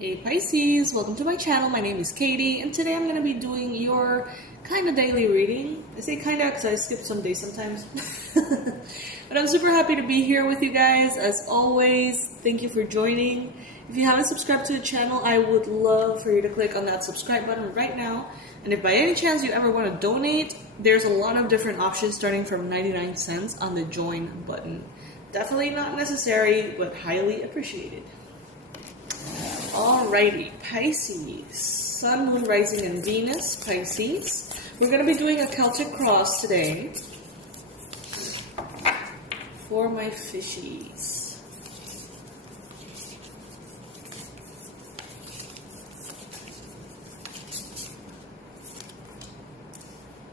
Hey Pisces, welcome to my channel. My name is Katie, and today I'm going to be doing your kind of daily reading. I say kind of because I skip some days sometimes. But I'm super happy to be here with you guys. As always, thank you for joining. If you haven't subscribed to the channel, I would love for you to click on that subscribe button right now. And if by any chance you ever want to donate, there's a lot of different options starting from 99 cents on the join button. Definitely not necessary, but highly appreciated. Alrighty, Pisces, Sun, Moon, Rising, and Venus, Pisces. We're going to be doing a Celtic cross today for my fishies.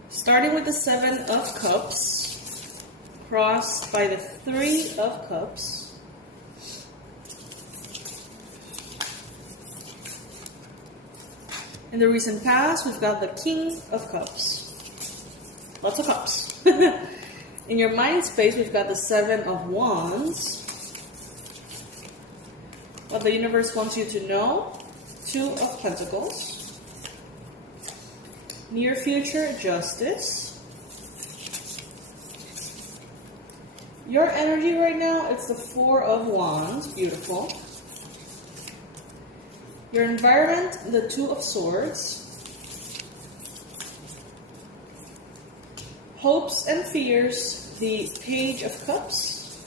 Starting with the Seven of Cups, crossed by the Three of Cups. In the recent past, we've got the King of Cups. Lots of cups. In your mind space, we've got the Seven of Wands. What the universe wants you to know. Two of Pentacles. Near future, Justice. Your energy right now, it's the Four of Wands. Beautiful. Your environment, the Two of Swords. Hopes and fears, the Page of Cups.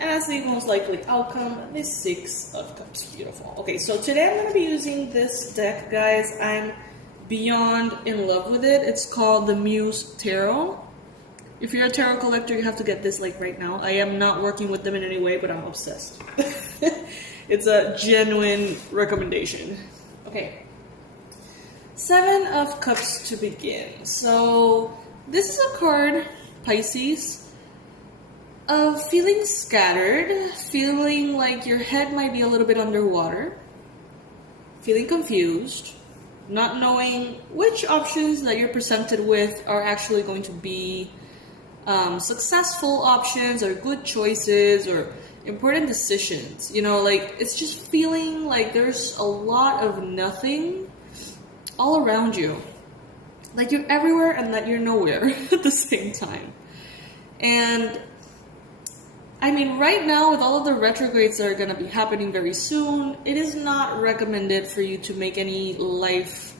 And as the most likely outcome, the Six of Cups. Beautiful. Okay, so today I'm going to be using this deck, guys. I'm beyond in love with it. It's called the Muse Tarot. If you're a tarot collector, you have to get this like right now. I am not working with them in any way, but I'm obsessed. It's a genuine recommendation. Okay. Seven of Cups to begin. So this is a card, Pisces, of feeling scattered, feeling like your head might be a little bit underwater, feeling confused, not knowing which options that you're presented with are actually going to be successful options or good choices or important decisions. You know, like it's just feeling like there's a lot of nothing all around you. Like you're everywhere and that you're nowhere at the same time. And I mean, right now with all of the retrogrades that are going to be happening very soon, it is not recommended for you to make any life,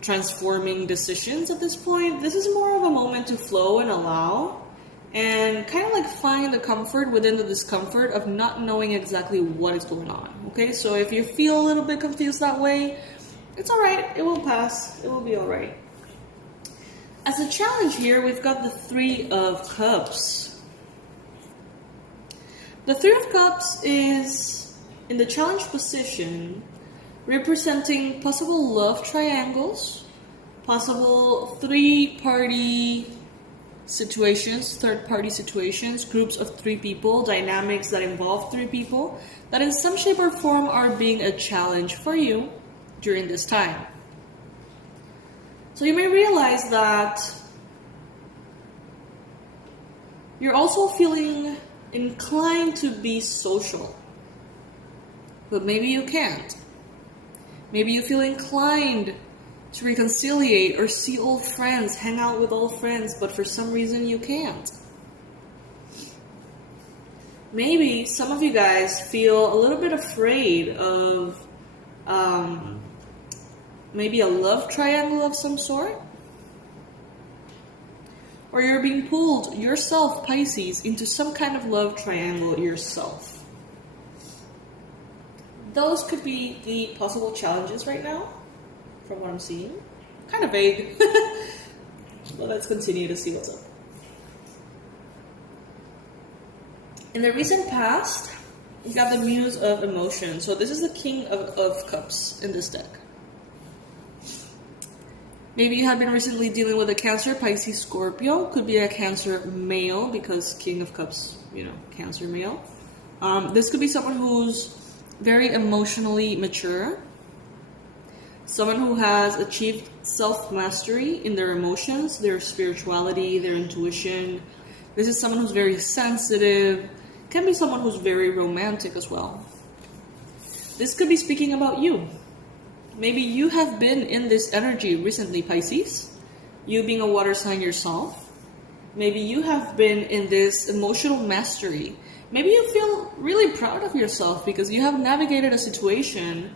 transforming decisions at this point. This is more of a moment to flow and allow and kind of like find the comfort within the discomfort of not knowing exactly what is going on. Okay, so if you feel a little bit confused that way, it's all right. It will pass. It will be all right. As a challenge here, we've got the Three of Cups. The Three of Cups is in the challenge position, representing possible love triangles, possible three-party situations, third-party situations, groups of three people, dynamics that involve three people, that in some shape or form are being a challenge for you during this time. So you may realize that you're also feeling inclined to be social, but maybe you can't. Maybe you feel inclined to reconciliate or see old friends, hang out with old friends, but for some reason you can't. Maybe some of you guys feel a little bit afraid of maybe a love triangle of some sort. Or you're being pulled yourself, Pisces, into some kind of love triangle yourself. Those could be the possible challenges right now, from what I'm seeing. Kind of vague. But let's continue to see what's up. In the recent past, we got the Muse of Emotion. So this is the King of Cups in this deck. Maybe you have been recently dealing with a Cancer, Pisces, Scorpio. Could be a Cancer male because King of Cups, Cancer male. This could be someone who's very emotionally mature. Someone who has achieved self-mastery in their emotions, their spirituality, their intuition. This is someone who's very sensitive. Can be someone who's very romantic as well. This could be speaking about you. Maybe you have been in this energy recently, Pisces. You being a water sign yourself. Maybe you have been in this emotional mastery. Maybe you feel really proud of yourself because you have navigated a situation.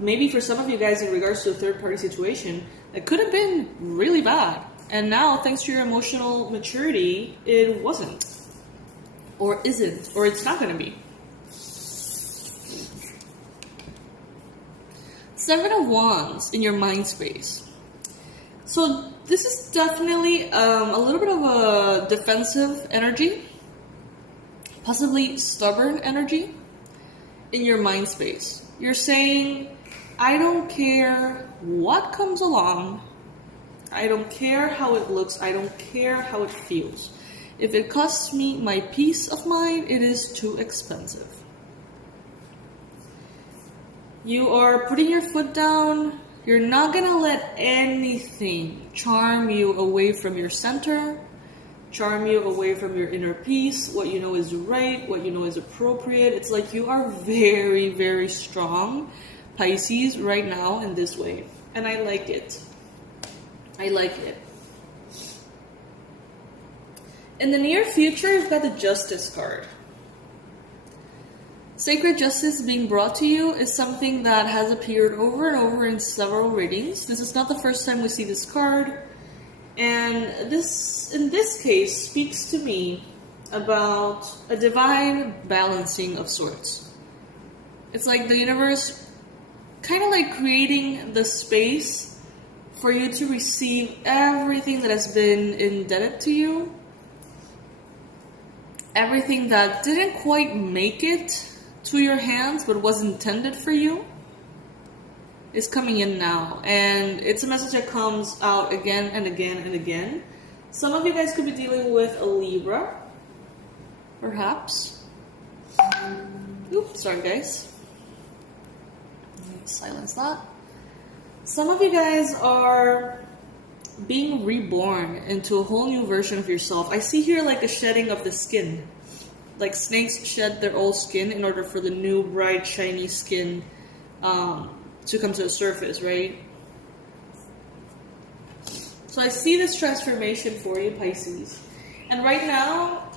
Maybe for some of you guys in regards to a third-party situation, it could have been really bad. And now, thanks to your emotional maturity, it wasn't. Or isn't. Or it's not going to be. Seven of Wands in your mind space. So this is definitely a little bit of a defensive energy. Possibly stubborn energy in your mind space. You're saying, I don't care what comes along. I don't care how it looks. I don't care how it feels. If it costs me my peace of mind, it is too expensive. You are putting your foot down. You're not going to let anything charm you away from your center, charm you away from your inner peace, what you know is right, what you know is appropriate. It's like you are very, very strong, Pisces, right now in this way. And I like it. I like it. In the near future, you've got the Justice card. Sacred justice being brought to you is something that has appeared over and over in several readings. This is not the first time we see this card. And this, in this case, speaks to me about a divine balancing of sorts. It's like the universe kind of like creating the space for you to receive everything that has been indebted to you. Everything that didn't quite make it to your hands but was intended for you is coming in now. And it's a message that comes out again and again and again. Some of you guys could be dealing with a Libra, perhaps. Oops, sorry guys. Let me silence that. Some of you guys are being reborn into a whole new version of yourself. I see here like a shedding of the skin. Like snakes shed their old skin in order for the new bright shiny skin to come to the surface, right? So I see this transformation for you, Pisces. And right now,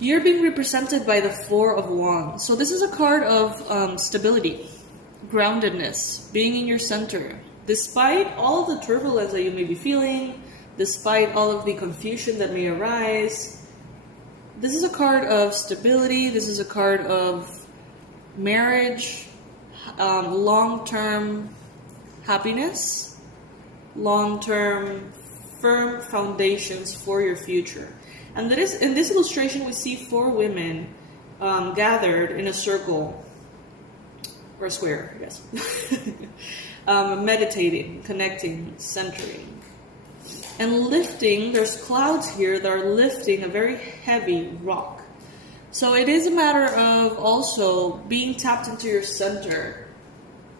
you're being represented by the Four of Wands. So this is a card of stability, groundedness, being in your center. Despite all of the turbulence that you may be feeling, despite all of the confusion that may arise, this is a card of stability. This is a card of marriage, long-term happiness, long-term firm foundations for your future. And that is, in this illustration, we see four women gathered in a circle, or a square, I guess, meditating, connecting, centering. And lifting, there's clouds here that are lifting a very heavy rock. So it is a matter of also being tapped into your center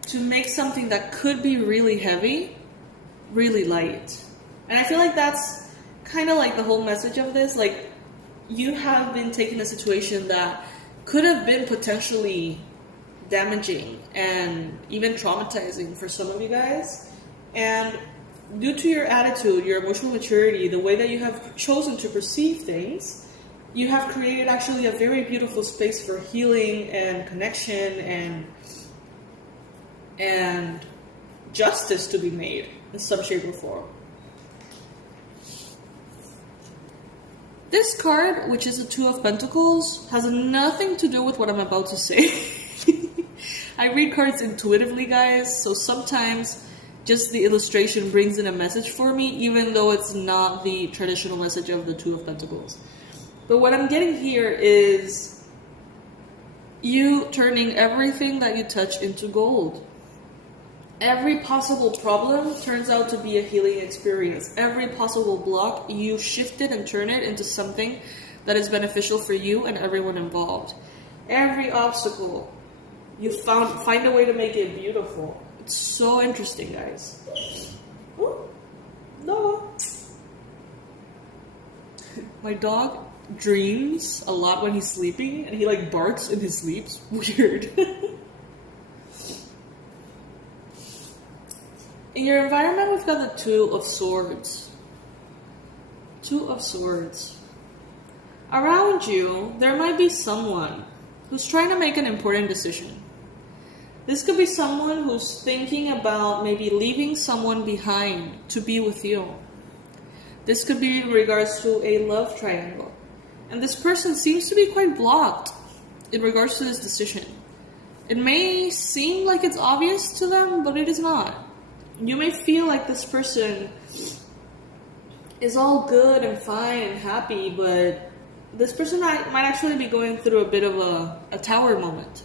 to make something that could be really heavy, really light. And I feel like that's kind of like the whole message of this. Like, you have been taking a situation that could have been potentially damaging and even traumatizing for some of you guys. And due to your attitude, your emotional maturity, the way that you have chosen to perceive things, you have created actually a very beautiful space for healing and connection and justice to be made in some shape or form. This card, which is the Two of Pentacles, has nothing to do with what I'm about to say. I read cards intuitively, guys, so sometimes just the illustration brings in a message for me, even though it's not the traditional message of the Two of Pentacles. But what I'm getting here is you turning everything that you touch into gold. Every possible problem turns out to be a healing experience. Every possible block, you shift it and turn it into something that is beneficial for you and everyone involved. Every obstacle, you find a way to make it beautiful. It's so interesting, guys. Ooh, no. My dog dreams a lot when he's sleeping, and he like barks in his sleep. Weird. In your environment, we've got the Two of Swords. Two of Swords. Around you, there might be someone who's trying to make an important decision. This could be someone who's thinking about maybe leaving someone behind to be with you. This could be in regards to a love triangle. And this person seems to be quite blocked in regards to this decision. It may seem like it's obvious to them, but it is not. You may feel like this person is all good and fine and happy, but this person might actually be going through a bit of a tower moment.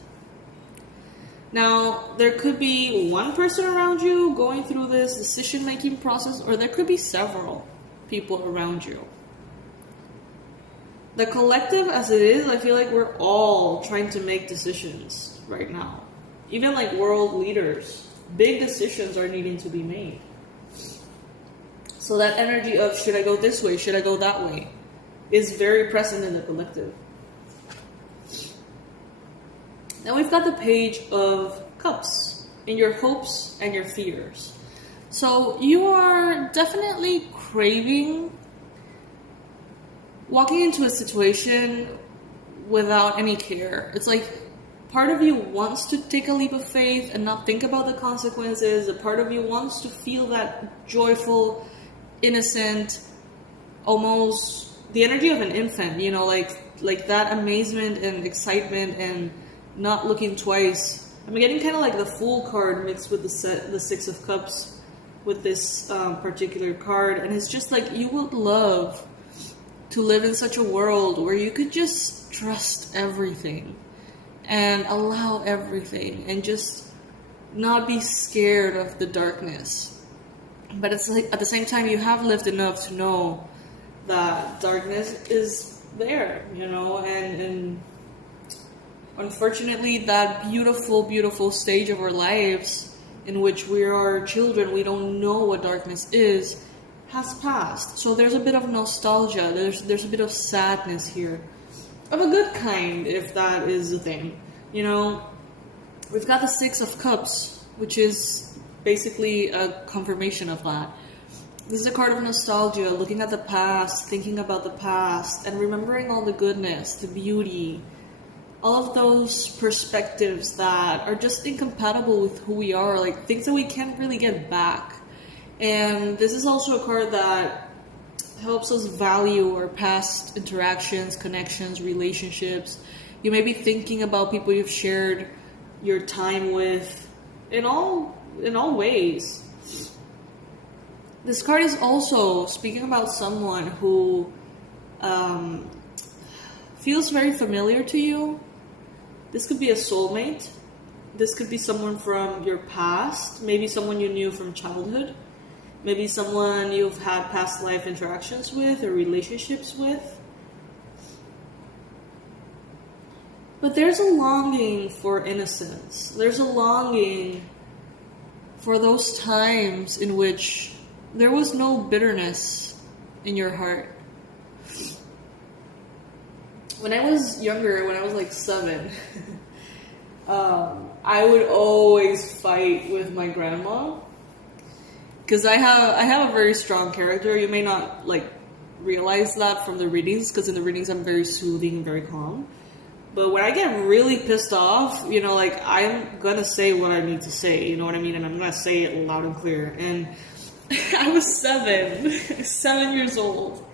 Now, there could be one person around you going through this decision-making process, or there could be several people around you. The collective as it is, I feel like we're all trying to make decisions right now. Even like world leaders, big decisions are needing to be made. So that energy of should I go this way, should I go that way, is very present in the collective. Now we've got the Page of Cups in your hopes and your fears. So you are definitely craving walking into a situation without any care. It's like part of you wants to take a leap of faith and not think about the consequences. A part of you wants to feel that joyful, innocent, almost the energy of an infant, you know, like that amazement and excitement and not looking twice. I'm getting kind of like the Fool card mixed with the Six of Cups with this particular card, and it's just like you would love to live in such a world where you could just trust everything and allow everything and just not be scared of the darkness. But it's like at the same time you have lived enough to know that darkness is there, you know, and unfortunately that beautiful, beautiful stage of our lives in which we are children, we don't know what darkness is, has passed. So there's a bit of nostalgia, there's a bit of sadness here. Of a good kind, if that is the thing. You know, we've got the Six of Cups, which is basically a confirmation of that. This is a card of nostalgia, looking at the past, thinking about the past, and remembering all the goodness, the beauty, all of those perspectives that are just incompatible with who we are, like things that we can't really get back. And this is also a card that helps us value our past interactions, connections, relationships. You may be thinking about people you've shared your time with in all ways. This card is also speaking about someone who feels very familiar to you. This could be a soulmate. This could be someone from your past, maybe someone you knew from childhood, maybe someone you've had past life interactions with or relationships with. But there's a longing for innocence. There's a longing for those times in which there was no bitterness in your heart. When I was younger, when I was like 7, I would always fight with my grandma. Because I have a very strong character. You may not like realize that from the readings, because in the readings I'm very soothing and very calm. But when I get really pissed off, you know, like I'm gonna say what I need to say, you know what I mean? And I'm gonna say it loud and clear. And I was 7 years old.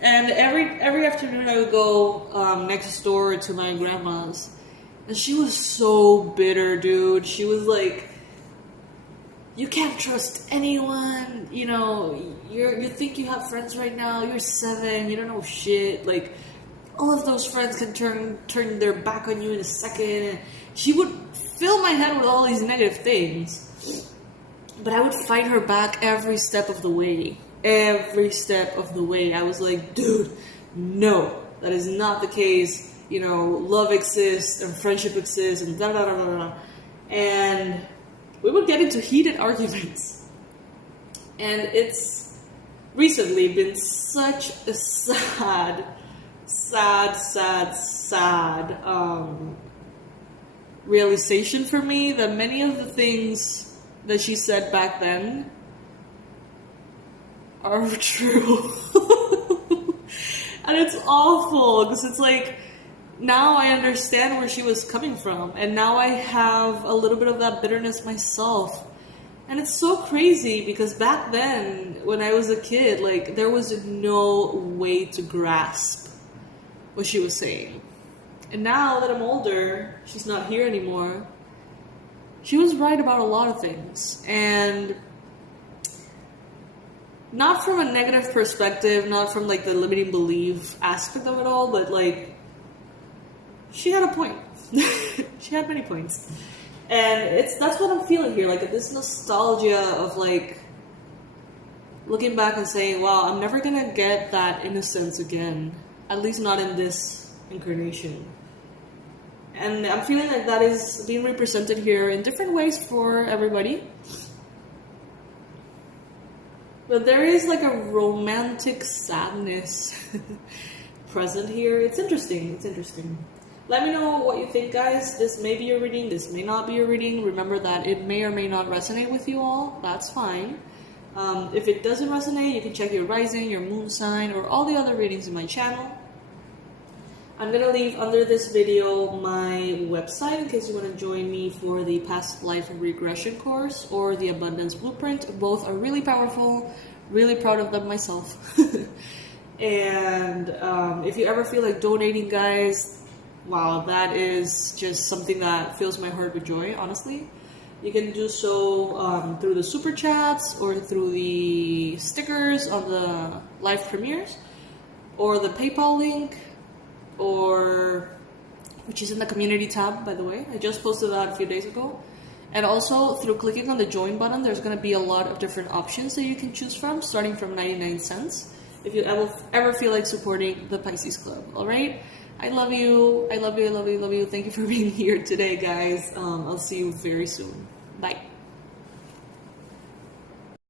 And every afternoon I would go next door to my grandma's. And she was so bitter, dude. She was like, you can't trust anyone, you know, you think you have friends right now, you're 7, you don't know shit, like, all of those friends can turn their back on you in a second, and she would fill my head with all these negative things, but I would fight her back every step of the way, I was like, dude, no, that is not the case, you know, love exists, and friendship exists, and da da da da da, and we would get into heated arguments. And it's recently been such a sad sad realization for me that many of the things that she said back then are true. And it's awful because it's like, now I understand where she was coming from, and now I have a little bit of that bitterness myself. And it's so crazy because back then, when I was a kid, like, there was no way to grasp what she was saying. And now that I'm older, she's not here anymore, she was right about a lot of things. And not from a negative perspective, not from like the limiting belief aspect of it all, but like, she had a point. She had many points. And that's what I'm feeling here, like this nostalgia of like looking back and saying, wow, I'm never gonna get that innocence again, at least not in this incarnation. And I'm feeling like that is being represented here in different ways for everybody. But there is like a romantic sadness present here. It's interesting. It's interesting. Let me know what you think, guys. This may be your reading. This may not be your reading. Remember that it may or may not resonate with you all. That's fine. If it doesn't resonate, you can check your rising, your moon sign, or all the other readings in my channel. I'm going to leave under this video my website in case you want to join me for the past life regression course or the abundance blueprint. Both are really powerful. Really proud of them myself. And if you ever feel like donating, guys, wow, that is just something that fills my heart with joy, honestly. You can do so through the super chats or through the stickers on the live premieres or the PayPal link, which is in the community tab, by the way. I just posted that a few days ago. And also through clicking on the join button, there's going to be a lot of different options that you can choose from, starting from 99 cents. If you ever feel like supporting the Pisces Club, all right? I love you. I love you. I love you. I love you. Thank you for being here today, guys. I'll see you very soon. Bye.